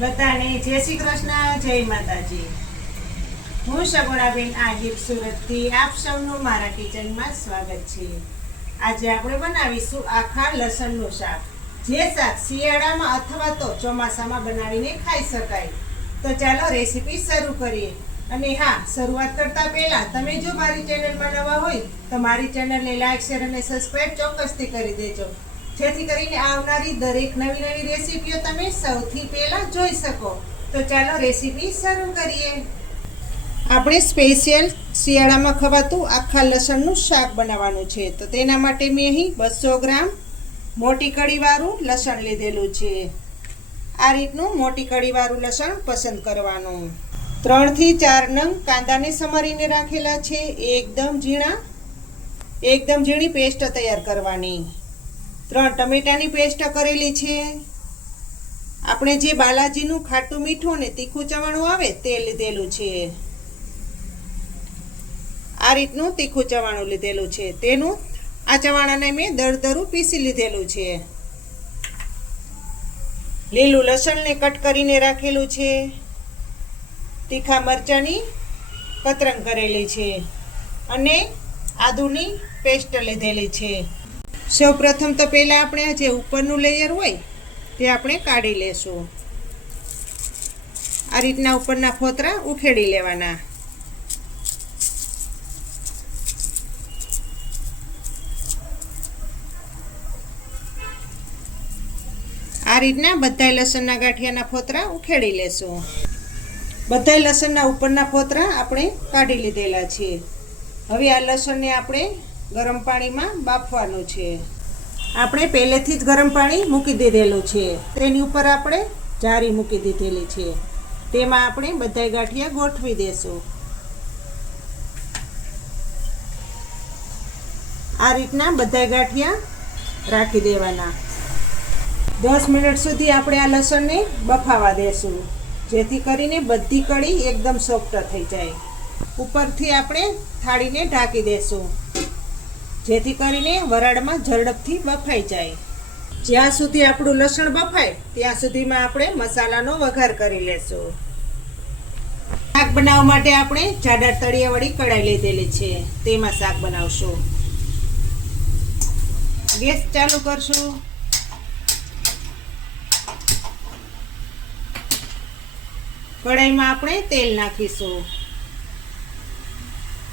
બધાને જય શ્રી કૃષ્ણ, જય માતાજી. હું સગુણાબેન આહિર સુરતથી આપ સૌનું મારા કિચનમાં સ્વાગત છે. આજે આપણે બનાવીશું આખા લસણનું શાક. જે શાક શિયાળામાં અથવા તો ચોમાસામાં બનાવીને ખાઈ શકાય. તો ચાલો રેસીપી શરૂ કરીએ. અને હા, શરૂઆત કરતા પહેલા, તમે જો મારી ચેનલમાં નવા હોય, તો મારી ચેનલને લાઈક, શેર અને સબસ્ક્રાઈબ ચોક્કસથી કરી દેજો. જેથી કરીને આવનારી દરેક નવી નવી રેસીપીઓ તમે સૌથી પહેલા જોઈ શકો. તો ચાલો રેસીપી શરૂ કરીએ. આપણે સ્પેશિયલ શિયાળામાં ખવાતું આખા લસણનું શાક બનાવવાનું છે. તો તેના માટે મેં અહીં બસો ગ્રામ મોટી કળીવાળું લસણ લીધેલું છે. આ રીતનું મોટી કળીવાળું લસણ પસંદ કરવાનું. ત્રણથી ચાર નંગ કાંદાને સમારીને રાખેલા છે. એકદમ ઝીણા, એકદમ ઝીણી પેસ્ટ તૈયાર કરવાની. ત્રણ ટમેટાની પેસ્ટ કરેલી છે. આપણે જે બાલાજીનું ખાટું મીઠું ને તીખું ચવાણું આવે તે લીધેલું છે. આ રીતનું તીખું ચવાણું લીધેલું છે. તેનું આ ચવાણાને મેં દરદરું પીસી લીધેલું છે. લીલું લસણને કટ કરીને રાખેલું છે. તીખા મરચાંની કતરંગ કરેલી છે. અને આદુની પેસ્ટ લીધેલી છે. સૌ પ્રથમ તો પહેલાં આપણે જે ઉપરનું લેયર હોય, તે આપણે કાઢી લેશું. આ રીતના ઉપરના ફોતરા ઉખેડી લેવાના. આ રીતના બધા લસણના ગાંઠિયાના ફોતરા ઉખેડી લેશું. બધા લસણના ઉપરના ફોતરા આપણે કાઢી લીધેલા છે હવે આ લસણને આપણે ગરમ પાણીમાં બાફવાનું છે. આપણે પહેલેથી જ ગરમ પાણી મૂકી દીધેલું છે. તેની ઉપર આપણે જારી મૂકી દીધેલી છે. તેમાં આપણે બધા ગાંઠિયા ગોઠવી દેશું. આ રીતના બધા ગાંઠિયા રાખી દેવાના. દસ મિનિટ સુધી આપણે આ લસણને બફાવા દેશું. જેથી કરીને બધી કળી એકદમ સોફ્ટ થઈ જાય. ઉપરથી આપણે થાળીને ઢાંકી દેશું. જેથી કરીને વરાળમાં ઝડપથી બફાઈ જાય. જ્યાં સુધી આપણું લસણ બફાય, ત્યાં સુધીમાં આપણે મસાલાનો વઘાર કરી લેશું. શાક બનાવવા માટે આપણે જાડા તળિયાવાળી કઢાઈ લીધેલી છે, તેમાં શાક બનાવશું. ગેસ ચાલુ કરશું. કઢાઈમાં આપણે તેલ નાખીશું.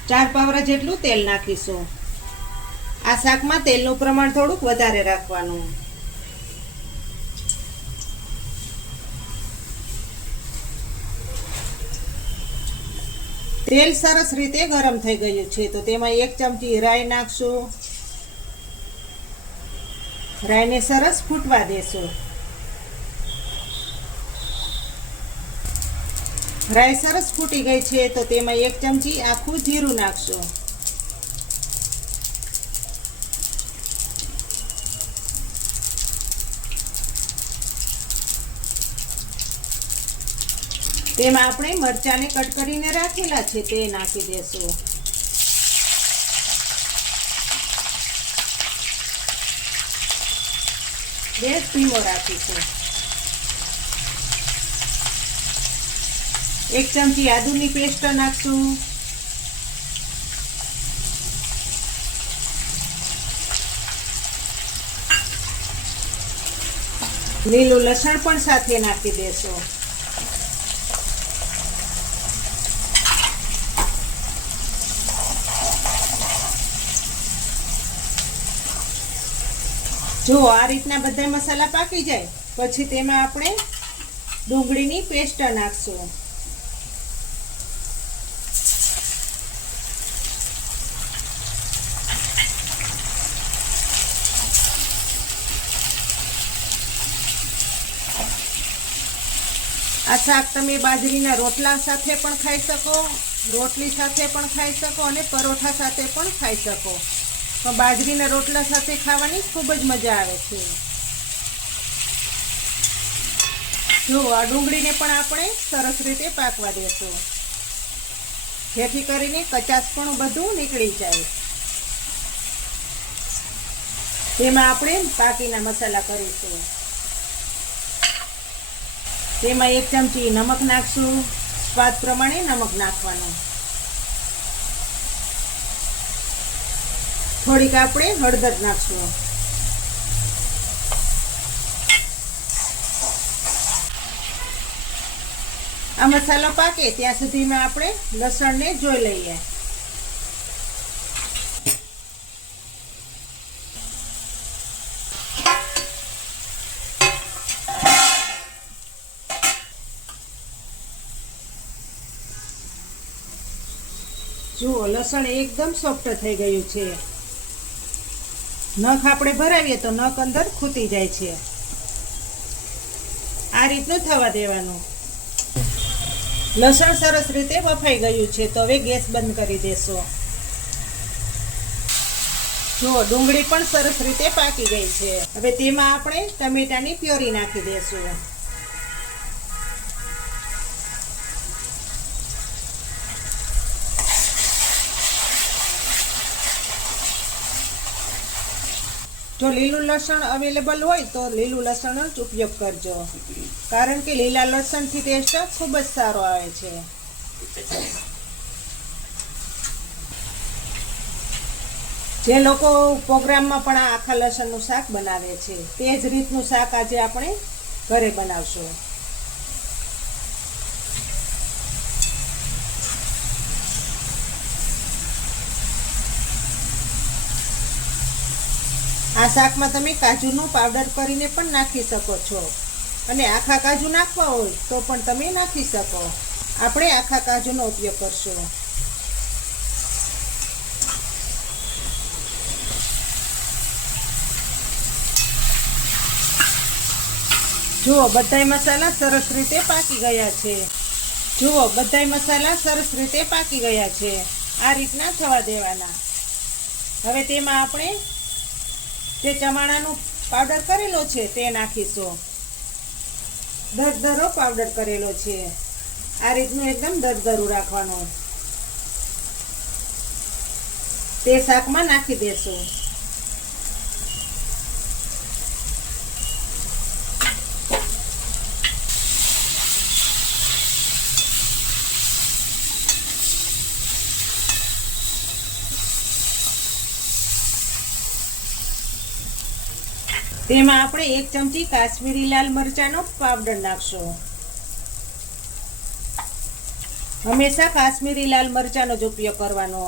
ચાર પાવરા જેટલું તેલ નાખીશું. આ શાકમાં તેલનું પ્રમાણ થોડુંક વધારે રાખવાનું. તેલ સરસ રીતે ગરમ થઈ ગયું છે, તો તેમાં એક ચમચી રાઈ નાખશું. રાઈને સરસ ફૂટવા દેશું. રાઈ સરસ ફૂટી ગઈ છે, તો તેમાં એક ચમચી આખું જીરું નાખશું. તેમાં આપણે મરચાંને કટ કરીને રાખેલા છે, તે નાખી દેશું. ગેસ ધીમો રાખીશું. એક ચમચી આદુની પેસ્ટ નાખશું. લીલું લસણ પણ સાથે નાખી દેશો. જો આ રીતના બધા મસાલા પાકી જાય, પછી તેમાં આપણે ડુંગળીની પેસ્ટ નાખશું. આ શાક તમે બાજરીના રોટલા સાથે પણ ખાઈ શકો, રોટલી સાથે પણ ખાઈ શકો અને પરોઠા સાથે પણ ખાઈ શકો. બાજરીના રોટલા સાથે ખાવાની ખૂબ જ મજા આવે છે. જો આ ડુંગળીને પણ આપણે સરસ રીતે પાકવા દેશું. જેથી કરીને કચાસ પણ બધું નીકળી જાય. તેમાં આપણે બાકીના મસાલા કરીશું. તેમાં એક ચમચી નમક નાખશું. સ્વાદ પ્રમાણે નમક નાખવાનું. થોડીક આપણે હળદર નાખશું. આ મસાલો પાકે ત્યાં સુધીમાં આપણે લસણને જોઈ લઈએ. જુઓ, લસણ એકદમ સોફ્ટ થઈ ગયું છે. નખ આપણે ભરાવીએ તો નખ અંદર ખૂટી જાય છે. આ રીતનું થવા દેવાનું. લસણ સરસ રીતે બફાઈ ગયું છે તો હવે ગેસ બંધ કરી દેશો. જો, ડુંગળી પણ સરસ રીતે પાકી ગઈ છે. હવે તેમાં આપણે ટમેટાની પ્યોરી નાખી દેશું. જો લીલું લસણ અવેલેબલ હોય તો લીલું લસણ જ ઉપયોગ કરજો. કારણ કે લીલા લસણથી ટેસ્ટ ખૂબ જ સારો આવે છે. જે લોકો પ્રોગ્રામમાં પણ આખા લસણનું શાક બનાવે છે, તે જ રીતનું શાક આજે આપણે ઘરે બનાવશું. આ શાકમાં તમે કાજુનો પાવડર કરીને પણ નાખી શકો છો. અને આખા કાજુ નાખવા હોય તો પણ તમે નાખી શકો. આપણે આખા કાજુનો ઉપયોગ કરશું. જુઓ, બધાય મસાલા સરસ રીતે પાકી ગયા છે. જુઓ, બધાય મસાલા સરસ રીતે પાકી ગયા છે. આ રીતના થવા દેવાના. હવે તેમાં આપણે જે ચવાણાનો પાવડર કરેલો છે તે નાખીશું. ધરધરો પાવડર કરેલો છે. આ રીતનું એકદમ ધરધરું રાખવાનું. તે શાકમાં નાખી દેશું. તેમાં આપણે એક ચમચી કાશ્મીરી લાલ મરચાંનો પાવડર નાખશું. હંમેશા કાશ્મીરી લાલ મરચાંનો જ ઉપયોગ કરવાનો.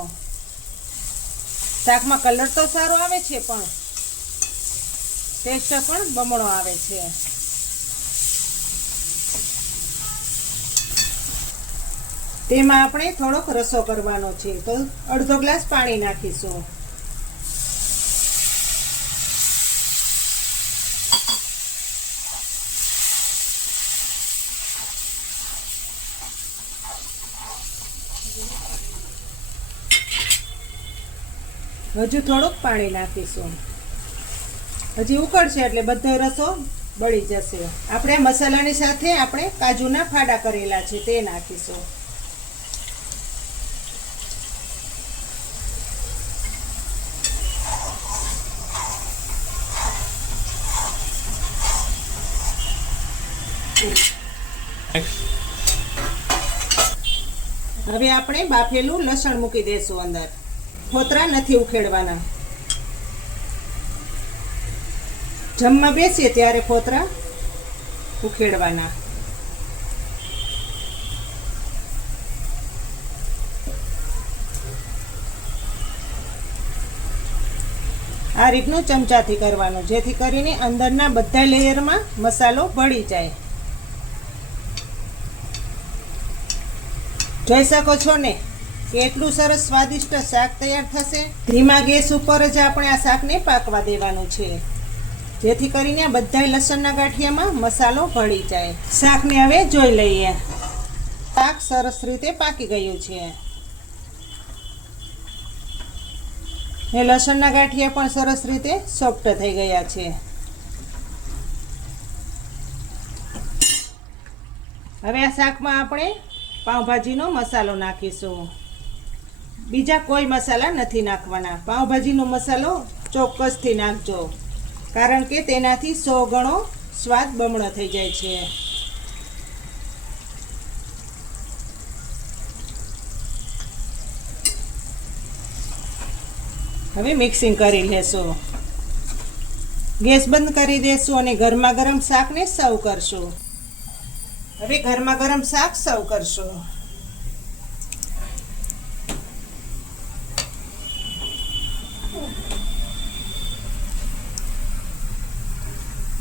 શાકમાં કલર તો સારો આવે છે પણ ટેસ્ટ પણ બમણો આવે છે. તેમાં આપણે થોડોક રસો કરવાનો છે તો અડધો ગ્લાસ પાણી નાખીશું. હજુ થોડુંક પાણી નાખીશું. હજી ઉકળશે એટલે બધો રસો બળી જશે. આપણે મસાલાની સાથે આપણે કાજુના ફાડા કરેલા છે તે નાખીશું. હવે આપણે બાફેલું લસણ મૂકી દઈશું અંદર. ફોતરા નથી ઉખેડવાના. જમવા બેસીએ ત્યારે ફોતરા ઉખેડવાના. આ રીતનું ચમચાથી કરવાનું, જેથી કરીને અંદરના બધા લેયરમાં મસાલો ભળી જાય. જોઈ શકો છો ને? એટલું સરસ સ્વાદિષ્ટ શાક તૈયાર થશે? ધીમા ગેસ ઉપર જ આપણે આ શાકને પાકવા દેવાનું છે. જેથી કરીને બધા લસણના ગાંઠિયામાં મસાલો ભળી જાય. શાકને હવે જોઈ લઈએ. શાક સરસ રીતે પાકી ગયું છે. ને લસણના ગાંઠિયા પણ સરસ રીતે સોફ્ટ થઈ ગયા છે. હવે આ શાકમાં આપણે પાઉંભાજીનો મસાલો નાખીશું. બીજા કોઈ મસાલા નથી નાખવાના. પાઉંભાજીનો મસાલો ચોક્કસથી નાખજો. કારણ કે તેનાથી સો ગણો સ્વાદ બમણો થઈ જાય છે. હવે મિક્સિંગ કરી લેશો. ગેસ બંધ કરી દેશું અને ગરમા ગરમ શાકને સર્વ કરશું. હવે ગરમા ગરમ શાક સર્વ કરશું.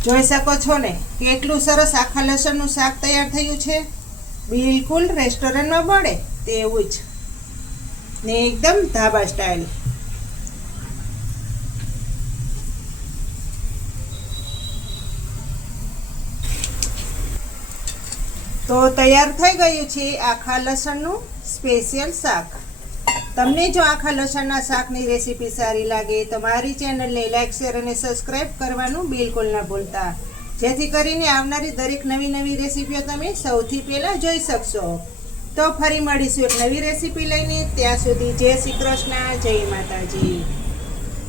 જોઈ શકો છો ને, કેટલું સરસ આખા લસણનું શાક તૈયાર થયું છે. બિલકુલ રેસ્ટોરન્ટમાં મળે તેવું જ. ને એકદમ ધાબા સ્ટાઇલ તો તૈયાર થઈ ગયું છે આખા લસણનું સ્પેશિયલ શાક. તમને જો આખા લસણના શાકની રેસીપી સારી લાગે તો મારી ચેનલને લાઈક, શેર અને સબસ્ક્રાઈબ કરવાનું બિલકુલ ના ભૂલતા. જેથી કરીને આવનારી દરેક નવી નવી રેસીપીઓ તમે સૌથી પહેલાં જોઈ શકશો. તો ફરી મળીશું એક નવી રેસીપી લઈને. ત્યાં સુધી જય શ્રી કૃષ્ણ, જય માતાજી.